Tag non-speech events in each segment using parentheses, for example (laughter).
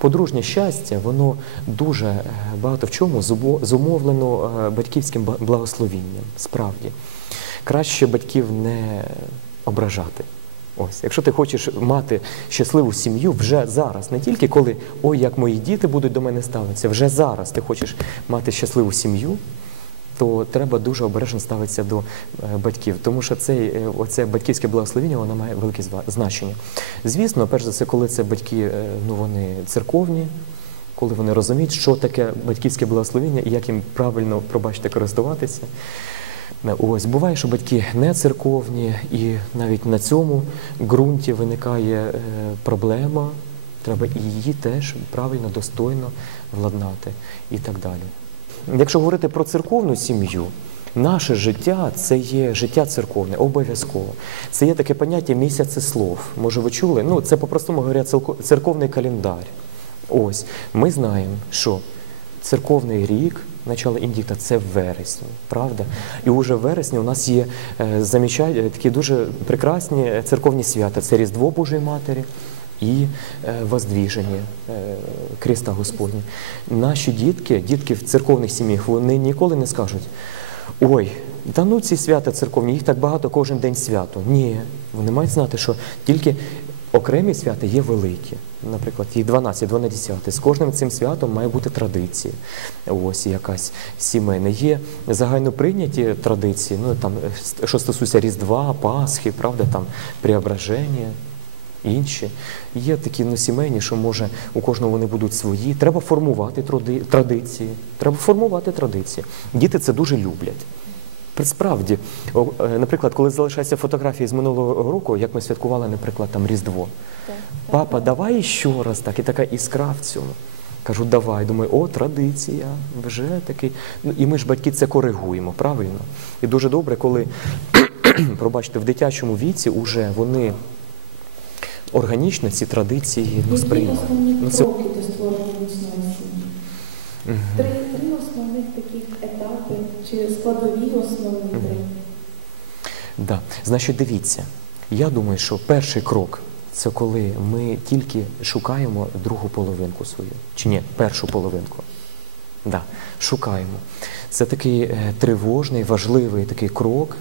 Подружнє щастя, воно дуже е, багато в чому зумовлено е, батьківським благословінням. Справді, краще батьків не ображати. Ось, якщо ти хочеш мати щасливу сім'ю вже зараз, не тільки коли ой, як мої діти будуть до мене ставитися, вже зараз ти хочеш мати щасливу сім'ю, то треба дуже обережно ставитися до е, батьків, тому що цей, е, оце батьківське благословіння воно має велике значення. Звісно, перш за все, коли це батьки, е, ну вони церковні, коли вони розуміють, що таке батьківське благословіння і як їм правильно, пробачте, користуватися. Ось буває, що батьки не церковні, і навіть на цьому ґрунті виникає проблема. Треба і її теж правильно, достойно владнати і так далі. Якщо говорити про церковну сім'ю, наше життя це є життя церковне, обов'язково. Це є таке поняття місяці слов. Може, ви чули? Ну, це по-простому говоря, церковний календар. Ось ми знаємо, що церковний рік, начало індікта, це в вересні, правда? І уже в вересні у нас є е, е, такі дуже прекрасні церковні свята. Це Різдво Божої Матері і е, воздвіження е, Христа Господня. Наші дітки, дітки в церковних сім'ях, вони ніколи не скажуть. Ой, та ну ці свята церковні, їх так багато кожен день свято. Ні, вони мають знати, що тільки окремі свята є великі. Наприклад, їх 12, 12. З кожним цим святом має бути традиція. Ось якась сімейна. Є загально прийняті традиції, ну там е, що стосується Різдва, Пасхи, правда, там преображення. Інші є такі ну, сімейні, що може у кожного вони будуть свої. Треба формувати традиції. Треба формувати традиції. Діти це дуже люблять. Справді, е, наприклад, коли залишаються фотографії з минулого року, як ми святкували, наприклад, там Різдво. Папа, давай ще раз так, і така іскра в цьому. Кажу, давай. Думаю, о, традиція, вже такий. Ну, і ми ж батьки це коригуємо, правильно? І дуже добре, коли, (clears throat) пробачте, в дитячому віці вже вони органічно ці традиції ну, основні Ну, це кроки до створення міцної сім'ї? Три, три основних таких етапи чи складові основні три. Да. Значить, дивіться, я думаю, що перший крок це коли ми тільки шукаємо другу половинку свою. Чи ні, першу половинку. Да, шукаємо. Це такий е, тривожний, важливий такий крок,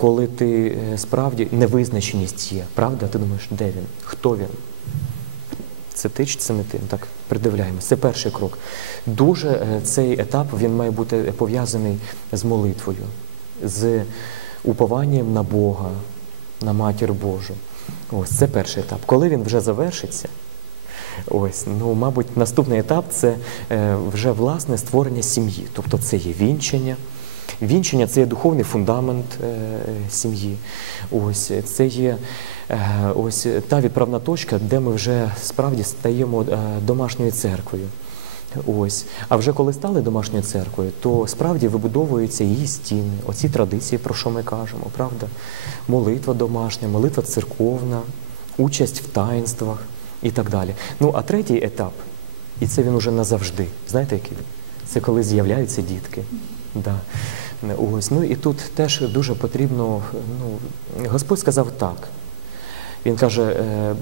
коли ти е, справді невизначеність є. Правда? Ти думаєш, де він? Хто він? Це ти чи це не ти? Так, придивляємось. Це перший крок. Дуже е, цей етап він має бути пов'язаний з молитвою, з упованням на Бога, на матір Божу. Ось це перший етап. Коли він вже завершиться, ось, ну, мабуть, наступний етап це е, вже власне створення сім'ї. Тобто це є вінчення. Вінчення це є духовний фундамент е, сім'ї. Ось це є е, ось та відправна точка, де ми вже справді стаємо е, домашньою церквою. Ось. А вже коли стали домашньою церквою, то справді вибудовуються її стіни, оці традиції, про що ми кажемо, правда? Молитва домашня, молитва церковна, участь в таїнствах і так далі. Ну, а третій етап, і це він уже назавжди. Знаєте, який? Це коли з'являються дітки. Да. Ось. Ну і тут теж дуже потрібно, ну, Господь сказав так. Він каже, е,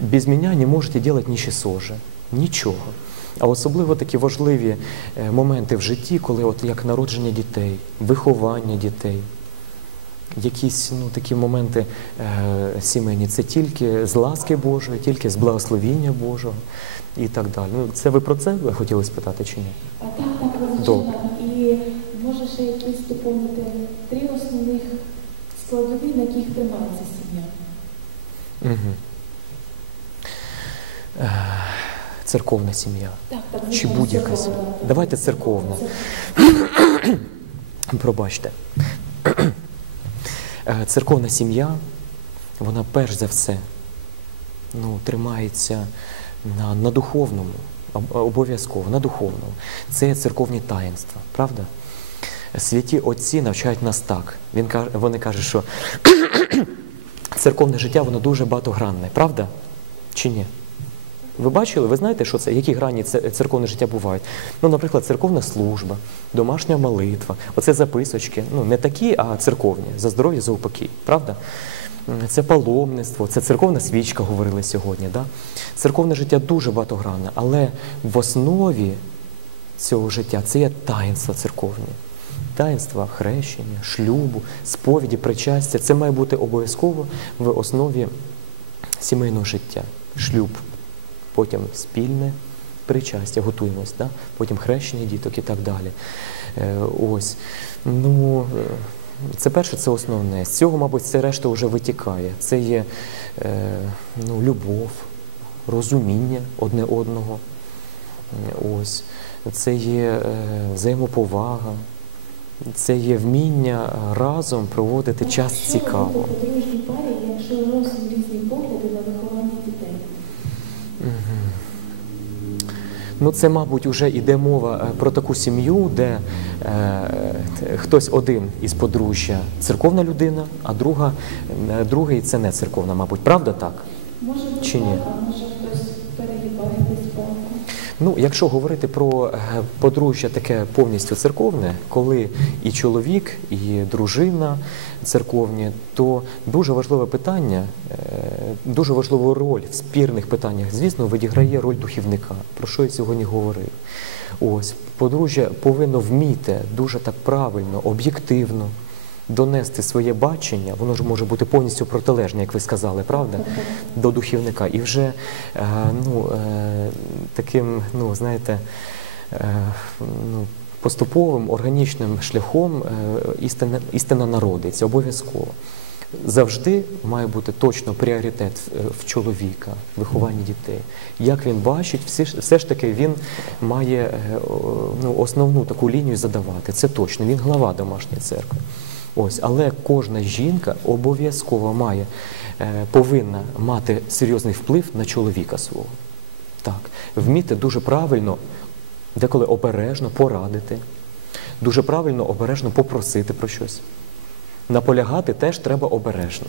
без меня не можете делать нічого же. Нічого. А особливо такі важливі е, моменти в житті, коли от як народження дітей, виховання дітей, якісь ну, такі моменти е, сімейні, це тільки з ласки Божої, тільки з благословіння Божого і так далі. Ну, це ви про це ви хотіли спитати чи ні? А так, так, звичайно. І може ще якісь доповнити три основних складові, на яких тримається сім'я. Угу. Церковна сім'я. Так, так, Чи будь-яка сім'я? Давайте церковна. Пробачте. Е, Церковна сім'я, вона перш за все ну, тримається на, на духовному, обов'язково, на духовному. Це церковні таїнства, правда? Святі отці навчають нас так. Він вони кажуть, що (coughs) церковне життя воно дуже багатогранне, правда? Чи ні? Ви бачили, ви знаєте, що це, які грані це церковне життя бувають? Ну, наприклад, церковна служба, домашня молитва, оце записочки. Ну, не такі, а церковні, за здоров'я, за упокій, правда? це паломництво, це церковна свічка, говорили сьогодні. Да? Церковне життя дуже багатогранне, але в основі цього життя це є таїнства церковні. Таїнства хрещення, шлюбу, сповіді, причастя. Це має бути обов'язково в основі сімейного життя. Шлюб, потім спільне причастя, готуємось, да? потім хрещення діток і так далі. Е, ось. Ну, е, це перше, це основне. З цього, мабуть, все решта вже витікає. Це є е, ну, любов, розуміння одне одного. Ось. Це є взаємоповага, це є вміння разом проводити час цікаво. якщо зовсім різні погляди на виховання дітей? Ну, це, мабуть, вже йде мова е, про таку сім'ю, де е, хтось один із подружжя церковна людина, а друга, е, другий це не церковна, мабуть. Правда так? Може Чи ні? може хтось перегибає десь палку? Ну, якщо говорити про е, подружжя таке повністю церковне, коли і чоловік, і дружина церковні, то дуже важливе питання, е, дуже важливу роль в спірних питаннях, звісно, відіграє роль духівника, про що я сьогодні говорив. Ось подружжя повинно вміти дуже так правильно, об'єктивно донести своє бачення, воно ж може бути повністю протилежне, як ви сказали, правда? До духівника. І вже е, ну, е, таким, ну, знаєте, е, ну, поступовим органічним шляхом істина, народиться обов'язково. Завжди має бути точно пріоритет в чоловіка, в вихованні дітей. Як він бачить, все ж таки він має основну таку лінію задавати. Це точно. Він глава домашньої церкви. Ось, але кожна жінка обов'язково має, е, повинна мати серйозний вплив на чоловіка свого. Так, вміти дуже правильно, деколи обережно порадити, дуже правильно обережно попросити про щось. Наполягати теж треба обережно.